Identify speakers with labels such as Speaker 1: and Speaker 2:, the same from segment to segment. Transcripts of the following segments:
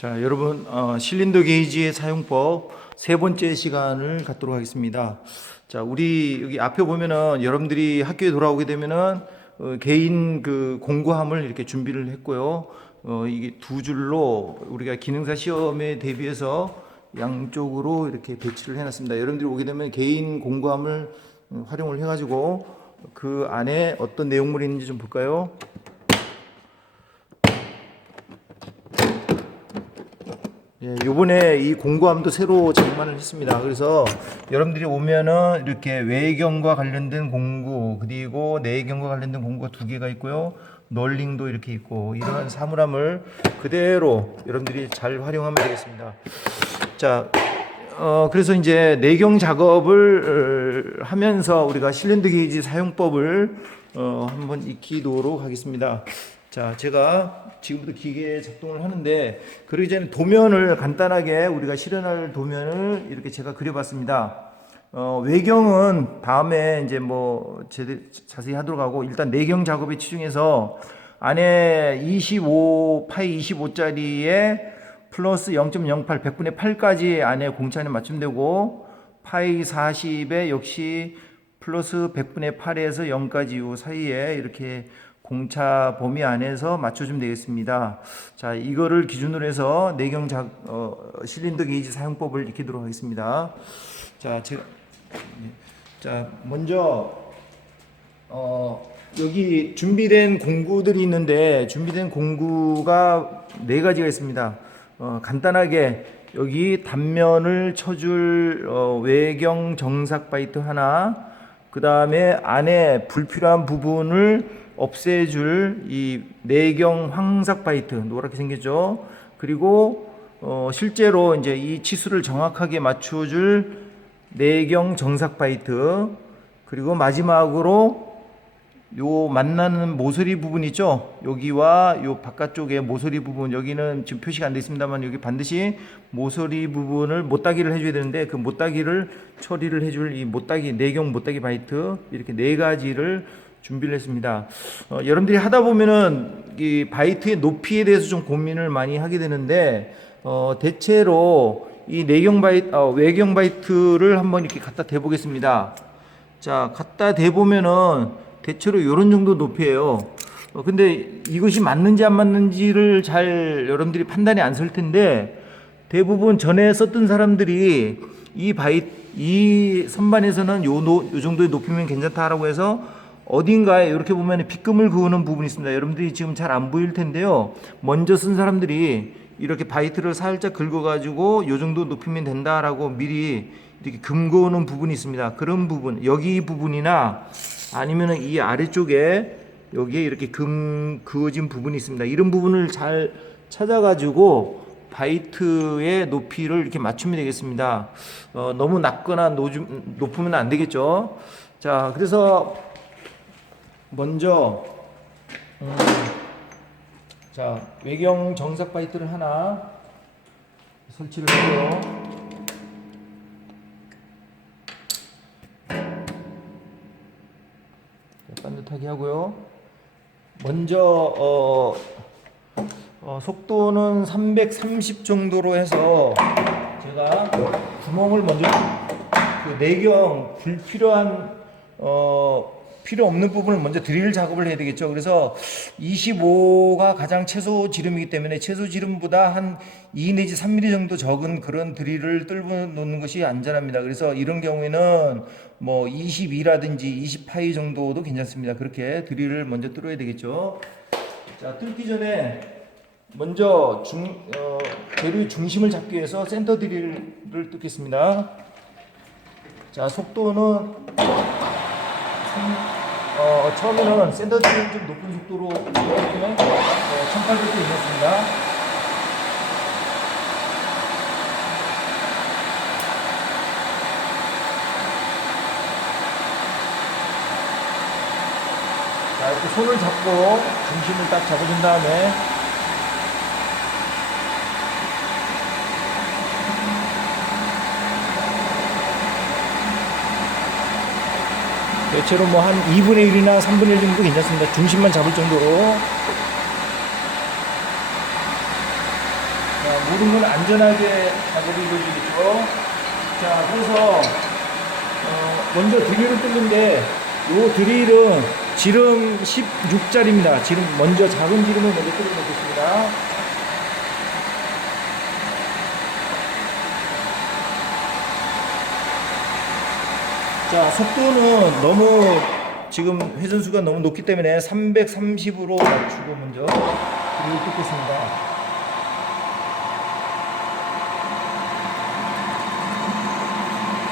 Speaker 1: 자, 여러분 어, 실린더 게이지의 사용법 세 번째 시간을 갖도록 하겠습니다. 자, 우리 여기 앞에 보면은 여러분들이 학교에 돌아오게 되면은 어, 개인 그 공구함을 이렇게 준비를 했고요. 어, 이게 두 줄로 우리가 기능사 시험에 대비해서 양쪽으로 이렇게 배치를 해놨습니다. 여러분들이 오게 되면 개인 공구함을 음, 활용을 해가지고 그 안에 어떤 내용물이 있는지 좀 볼까요? 예, 요번에 이 공구함도 새로 장만을 했습니다. 그래서 여러분들이 오면은 이렇게 외경과 관련된 공구, 그리고 내경과 관련된 공구가 두 개가 있고요. 널링도 이렇게 있고, 이러한 사물함을 그대로 여러분들이 잘 활용하면 되겠습니다. 자, 어, 그래서 이제 내경 작업을 어, 하면서 우리가 실린더 게이지 사용법을 어, 한번 익히도록 하겠습니다. 자, 제가 지금부터 기계 작동을 하는데 그러기 전에 도면을 간단하게 우리가 실현할 도면을 이렇게 제가 그려봤습니다. 어, 외경은 다음에 이제 뭐 자세히 하도록 하고 일단 내경 작업에 치중해서 안에 25 파이 25짜리에 플러스 0.08 100분의 8까지 안에 공차에 맞추면 되고 파이 40에 역시 플러스 100분의 8에서 0까지 요 사이에 이렇게 공차 범위 안에서 맞춰주면 되겠습니다. 자, 이거를 기준으로 해서 내경 작, 어, 실린더 게이지 사용법을 익히도록 하겠습니다. 자, 제가, 예. 자, 먼저, 어, 여기 준비된 공구들이 있는데, 준비된 공구가 네 가지가 있습니다. 어, 간단하게 여기 단면을 쳐줄 어, 외경 정삭 바이트 하나, 그 다음에 안에 불필요한 부분을 없애줄 이 내경 황삭 바이트 노랗게 생겼죠. 그리고 어, 실제로 이제 이 치수를 정확하게 맞춰줄 내경 정삭 바이트 그리고 마지막으로 요 만나는 모서리 부분 있죠? 여기와 요 바깥쪽에 모서리 부분 여기는 지금 표시가 안돼 있습니다만 여기 반드시 모서리 부분을 못따기를 해줘야 되는데 그 못따기를 처리를 해줄 이 못따기 내경 못따기 바이트 이렇게 네 가지를 준비를 했습니다. 어, 여러분들이 하다 보면은 이 바이트의 높이에 대해서 좀 고민을 많이 하게 되는데 어, 대체로 이 내경 바이트, 어, 외경 바이트를 한번 이렇게 갖다 대보겠습니다. 자, 갖다 대보면은 대체로 이런 정도 높이에요. 어, 근데 이것이 맞는지 안 맞는지를 잘 여러분들이 판단이 안 설 텐데 대부분 전에 썼던 사람들이 이 바이 이 선반에서는 요, 노, 요 정도의 높이면 괜찮다라고 해서 어딘가에 이렇게 보면 빗금을 그으는 부분이 있습니다. 여러분들이 지금 잘 안 보일 텐데요. 먼저 쓴 사람들이 이렇게 바이트를 살짝 긁어가지고 요 정도 높이면 된다라고 미리 이렇게 금 그어놓은 부분이 있습니다. 그런 부분, 여기 부분이나 아니면은 이 아래쪽에 여기에 이렇게 금 그어진 부분이 있습니다. 이런 부분을 잘 찾아가지고 바이트의 높이를 이렇게 맞추면 되겠습니다. 어, 너무 낮거나 노좀, 높으면 안 되겠죠. 자, 그래서 먼저 음, 자 외경 정삭 바이트를 하나 설치를 하고요. 자, 반듯하게 하고요. 먼저 어, 어, 속도는 330 정도로 해서 제가 구멍을 먼저 그 내경 불필요한 어, 필요 없는 부분을 먼저 드릴 작업을 해야 되겠죠. 그래서 25가 가장 최소 지름이기 때문에 최소 지름보다 한 2 내지 3mm 정도 적은 그런 드릴을 뚫어 놓는 것이 안전합니다. 그래서 이런 경우에는 뭐 22라든지 28 정도도 괜찮습니다. 그렇게 드릴을 먼저 뚫어야 되겠죠. 자, 뚫기 전에 먼저 중, 어, 재료의 중심을 잡기 위해서 센터 드릴을 뚫겠습니다. 자, 속도는 어, 처음에는 센터 드릴을 좀 높은 속도로 이렇게 어, 1800도 올렸습니다. 자, 이렇게 손을 잡고 중심을 딱 잡아준 다음에 대체로 뭐 한 2분의 1이나 3분의 1 정도 괜찮습니다. 중심만 잡을 정도로. 자, 모든 걸 안전하게 작업이 이루어지겠죠. 자, 그래서 어, 먼저 드릴을 뚫는데 이 드릴은 지름 16짜리입니다. 지름 먼저 작은 지름을 먼저 뚫어 놓겠습니다. 자, 속도는 너무 지금 회전수가 너무 높기 때문에 330으로 맞추고 먼저 드릴을 뚫겠습니다.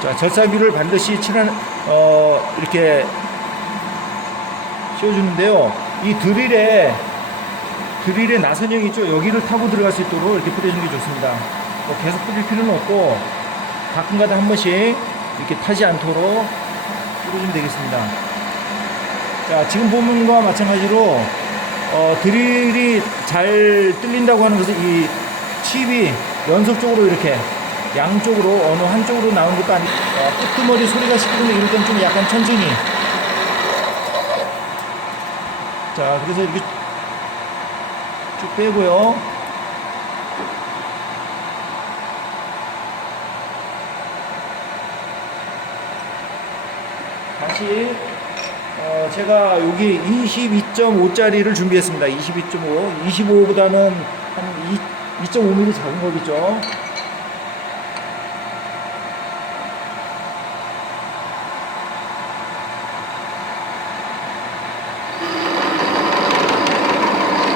Speaker 1: 자, 절삭유를 반드시 칠한, 어, 이렇게 씌워주는데요. 이 드릴에, 드릴에 나선형이 있죠. 여기를 타고 들어갈 수 있도록 이렇게 뿌려주는 게 좋습니다. 뭐 계속 뿌릴 필요는 없고, 가끔가다 한 번씩 이렇게 타지 않도록 뿌려주면 되겠습니다. 자, 지금 보면과 마찬가지로, 어, 드릴이 잘 뚫린다고 하는 것은 이 칩이 연속적으로 이렇게 양쪽으로 어느 한쪽으로 나온 것도 아니고 어, 끄트머리 소리가 시끄러우면 이럴 땐 좀 약간 천천히 자 그래서 이렇게 쭉 빼고요 다시 어, 제가 여기 22.5짜리를 준비했습니다. 22.5 25보다는 한 2.5mm 작은 거겠죠.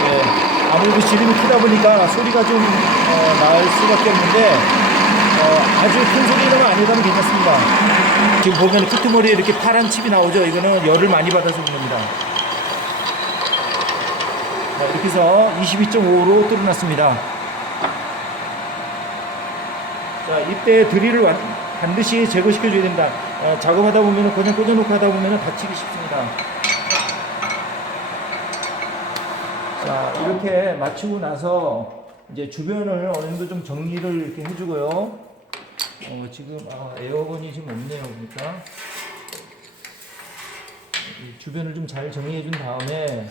Speaker 1: 예, 아무래도 지름이 크다 보니까 소리가 좀 어, 나을 수밖에 없는데 어, 아주 큰 소리는 아니라면 괜찮습니다. 지금 보면 끄트머리에 이렇게 파란 칩이 나오죠. 이거는 열을 많이 받아서 그런 겁니다. 자, 이렇게 해서 22.5로 뚫어놨습니다. 자, 이때 드릴을 완- 반드시 제거시켜줘야 됩니다. 어, 작업하다 보면 그냥 꽂아놓고 하다 보면 다치기 쉽습니다. 자 이렇게 마치고 나서 이제 주변을 어느 정도 좀 정리를 이렇게 해주고요. 어, 지금 아, 에어건이 지금 없네요, 이 주변을 좀 잘 정리해 준 다음에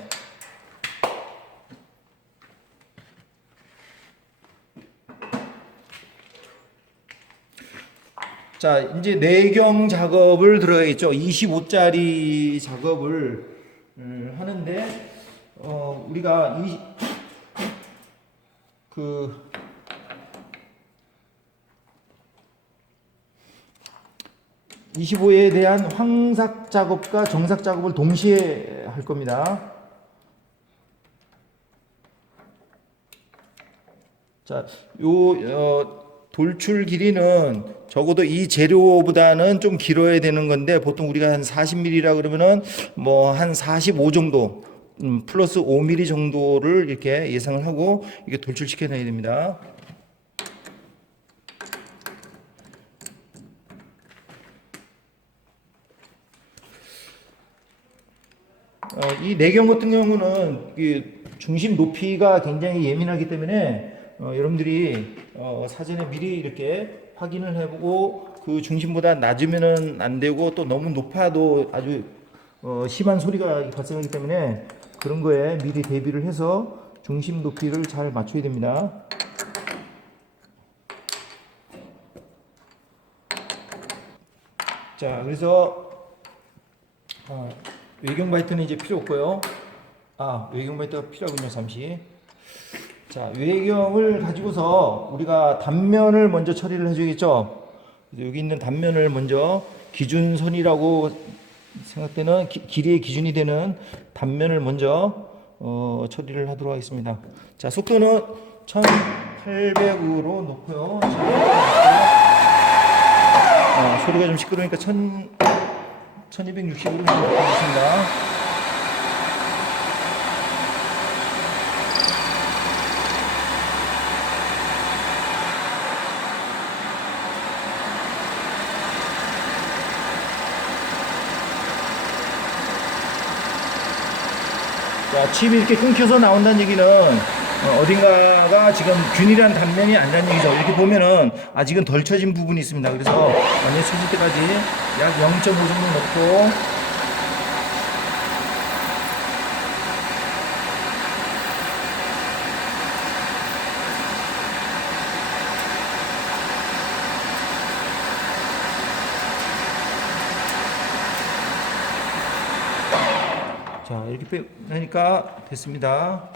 Speaker 1: 자 이제 내경 작업을 들어가겠죠. 25짜리 작업을 음, 하는데 어, 우리가 이, 그, (25에) 대한 황삭 작업과 정삭 작업을 동시에 할 겁니다. 자, 요, 어, 돌출 길이는 적어도 이 재료보다는 좀 길어야 되는 건데 보통 우리가 한 40mm라 그러면은 뭐 한 45 정도 음, 플러스 5mm 정도를 이렇게 예상을 하고 이게 돌출시켜 놔야 됩니다. 이 내경 같은 경우는 이 중심 높이가 굉장히 예민하기 때문에 어, 여러분들이 어, 사전에 미리 이렇게 확인을 해보고 그 중심보다 낮으면은 안 되고 또 너무 높아도 아주 어, 심한 소리가 발생하기 때문에 그런 거에 미리 대비를 해서 중심 높이를 잘 맞춰야 됩니다. 자, 그래서 아, 외경 바이트는 이제 필요 없고요. 아, 외경 바이트가 필요하군요, 잠시. 자, 외경을 가지고서 우리가 단면을 먼저 처리를 해주겠죠. 여기 있는 단면을 먼저 기준선이라고 생각되는 기, 길이의 기준이 되는 단면을 먼저 어, 처리를 하도록 하겠습니다. 자, 속도는 1800으로 놓고요. 어, 소리가 좀 시끄러우니까 1000, 1260으로 놓겠습니다. 자, 칩이 이렇게 끊겨서 나온다는 얘기는 어, 딘가가 지금 균일한 단면이 안다는 얘기죠. 이렇게 보면은 아직은 덜 쳐진 부분이 있습니다. 그래서 완전 쳐질 때까지 약 0.5 정도 넣고 자 이렇게 빼니까 됐습니다.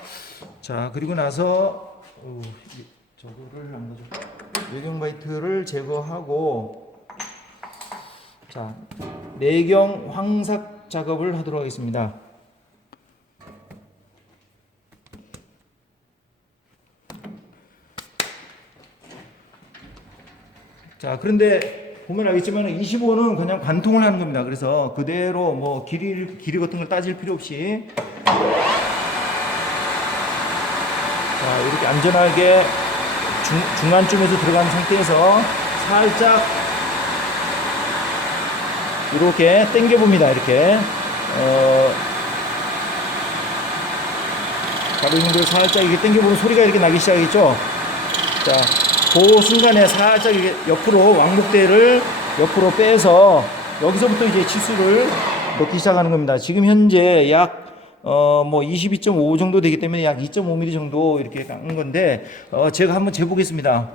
Speaker 1: 자 그리고 나서 어, 이- 저거를 안 가져. 외경 바이트를 제거하고 자 내경 황삭 작업을 하도록 하겠습니다. 자, 그런데 보면 알겠지만 25는 그냥 관통을 하는 겁니다. 그래서 그대로 뭐 길이 길이 같은 걸 따질 필요 없이 자, 이렇게 안전하게 중, 중간쯤에서 들어간 상태에서 살짝 이렇게 당겨 봅니다. 이렇게 어 바로 이 정도 살짝 이렇게 당겨 보면 소리가 이렇게 나기 시작했죠. 자, 그 순간에 살짝 이게 옆으로 왕복대를 옆으로 빼서 여기서부터 이제 치수를 넣기 시작하는 겁니다. 지금 현재 약 어, 뭐 22.5 정도 되기 때문에 약 2.5mm 정도 이렇게 깐 건데, 어, 제가 한번 재보겠습니다.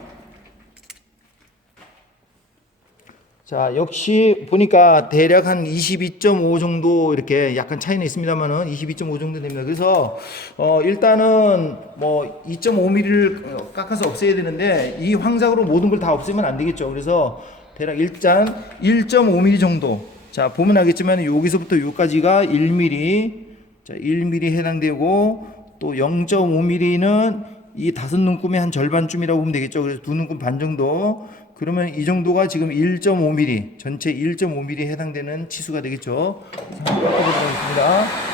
Speaker 1: 자, 역시 보니까 대략 한 22.5 정도 이렇게 약간 차이는 있습니다만은 22.5 정도 됩니다. 그래서 어 일단은 뭐 2.5mm를 깎아서 없애야 되는데 이 황삭으로 모든 걸 다 없애면 안 되겠죠. 그래서 대략 일단 1.5mm 정도. 자, 보면 알겠지만 여기서부터 여기까지가 1mm. 자, 1mm 해당되고 또 0.5mm는 이 다섯 눈금의 한 절반쯤이라고 보면 되겠죠. 그래서 두 눈금 반 정도. 그러면 이 정도가 지금 1.5mm, 전체 1.5mm에 해당되는 치수가 되겠죠. 깎아보도록 하겠습니다.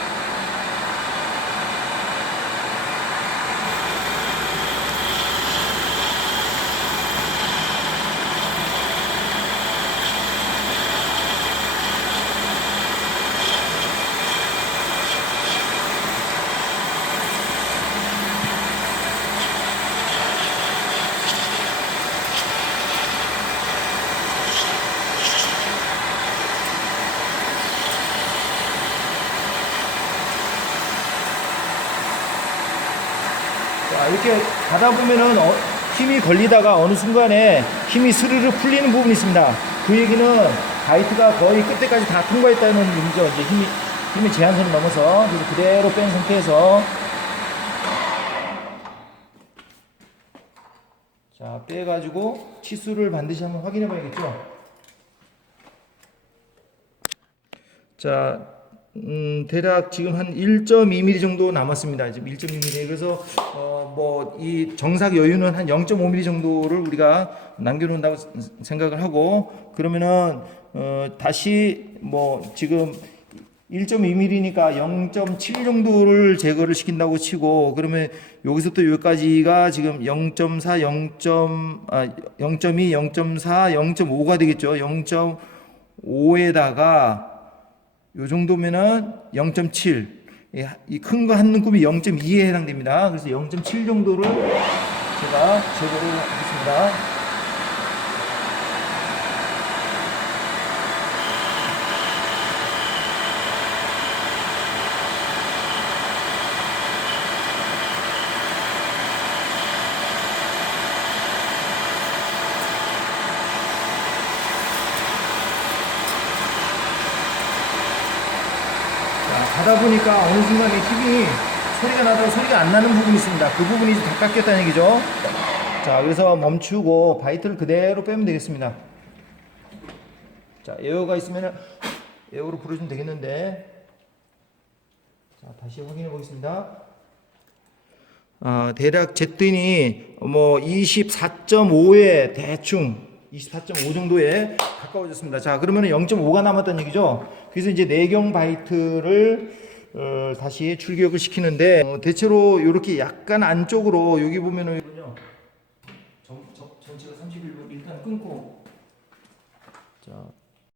Speaker 1: 자, 이렇게 가다 보면은 어, 힘이 걸리다가 어느 순간에 힘이 스르르 풀리는 부분이 있습니다. 그 얘기는 바이트가 거의 끝에까지 다 통과했다는 의미죠. 이제 힘이 힘의 제한선을 넘어서 그대로 뺀 상태에서 자 빼가지고 치수를 반드시 한번 확인해 봐야겠죠. 자, 음, 대략 지금 한 1.2mm 정도 남았습니다. 지금 1.2mm. 그래서 어, 뭐 이 정삭 여유는 한 0.5mm 정도를 우리가 남겨놓는다고 생각을 하고 그러면은 어, 다시 뭐 지금 1.2mm니까 0.7 정도를 제거를 시킨다고 치고 그러면 여기서부터 여기까지가 지금 0.4, 0. 아, 0.2, 0.4, 0.5가 되겠죠. 0.5에다가 요 정도면은 0.7. 이 큰 거 한 눈금이 0.2에 해당됩니다. 그래서 0.7 정도를 제가 제거를 하겠습니다. 자, 가다 보니까 어느 순간에 힘이 소리가 나다가 소리가 안 나는 부분이 있습니다. 그 부분이 다 깎였다는 얘기죠. 자, 그래서 멈추고 바이트를 그대로 빼면 되겠습니다. 자, 에어가 있으면 에어로 불어주면 되겠는데. 자, 다시 확인해 보겠습니다. 아, 대략 쟀더니 뭐 24.5에 대충 24.5 정도에 가까워졌습니다. 자, 그러면 0.5가 남았다는 얘기죠. 그래서 이제 내경 바이트를 어, 다시 출격을 시키는데 어, 대체로 이렇게 약간 안쪽으로 여기 보면은